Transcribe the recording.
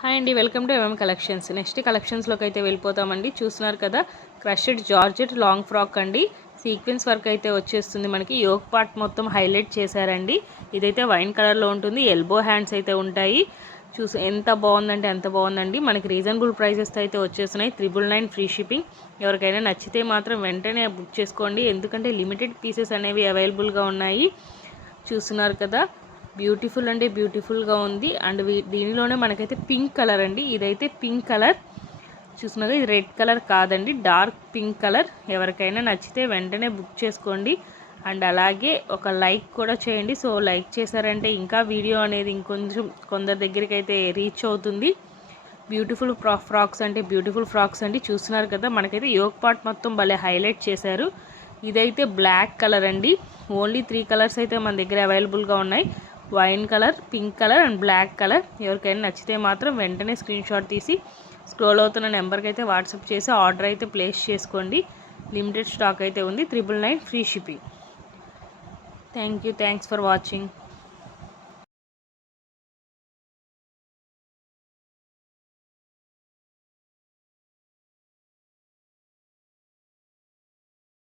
Hi అండి, welcome to M M collections. Next కలెక్షన్స్లోకి అయితే వెళ్ళిపోతామండి. చూస్తున్నారు కదా, క్రష్డ్ జార్జెట్ లాంగ్ ఫ్రాక్ అండి. సీక్వెన్స్ వర్క్ అయితే వచ్చేస్తుంది. మనకి యోక్ పార్ట్ మొత్తం హైలైట్ చేశారండి. ఇదైతే వైన్ కలర్లో ఉంటుంది. ఎల్బో హ్యాండ్స్ అయితే ఉంటాయి. ఎంత బాగుందంటే అంత బాగుందండి. మనకి రీజనబుల్ ప్రైసెస్ అయితే వచ్చేస్తున్నాయి. 999 ఫ్రీ షిప్పింగ్. ఎవరికైనా నచ్చితే మాత్రం వెంటనే బుక్ చేసుకోండి, ఎందుకంటే లిమిటెడ్ పీసెస్ అనేవి అవైలబుల్గా ఉన్నాయి. చూస్తున్నారు కదా, బ్యూటిఫుల్ అంటే బ్యూటిఫుల్గా ఉంది. అండ్ దీనిలోనే మనకైతే పింక్ కలర్ అండి. ఇదైతే పింక్ కలర్ చూస్తున్నాగా, ఇది రెడ్ కలర్ కాదండి, డార్క్ పింక్ కలర్. ఎవరికైనా నచ్చితే వెంటనే బుక్ చేసుకోండి. అండ్ అలాగే ఒక లైక్ కూడా చేయండి. సో లైక్ చేశారంటే ఇంకా వీడియో అనేది ఇంకొంచెం కొందరి దగ్గరికి అయితే రీచ్ అవుతుంది. బ్యూటిఫుల్ ఫ్రాక్స్ అంటే బ్యూటిఫుల్ ఫ్రాక్స్ అండి. చూస్తున్నారు కదా, మనకైతే యోక్ పార్ట్ మొత్తం భలే హైలైట్ చేశారు. ఇదైతే బ్లాక్ కలర్ అండి. ఓన్లీ 3 కలర్స్ అయితే మన దగ్గర అవైలబుల్గా ఉన్నాయి. Wine colour, pink colour and black colour. ఎవరికైనా నచ్చితే మాత్రం వెంటనే స్క్రీన్ షాట్ తీసి స్క్రోల్ అవుతున్న నెంబర్కి అయితే వాట్సాప్ చేసి ఆర్డర్ అయితే ప్లేస్ చేసుకోండి. లిమిటెడ్ స్టాక్ అయితే ఉంది. 999 free shipping. Thanks for watching.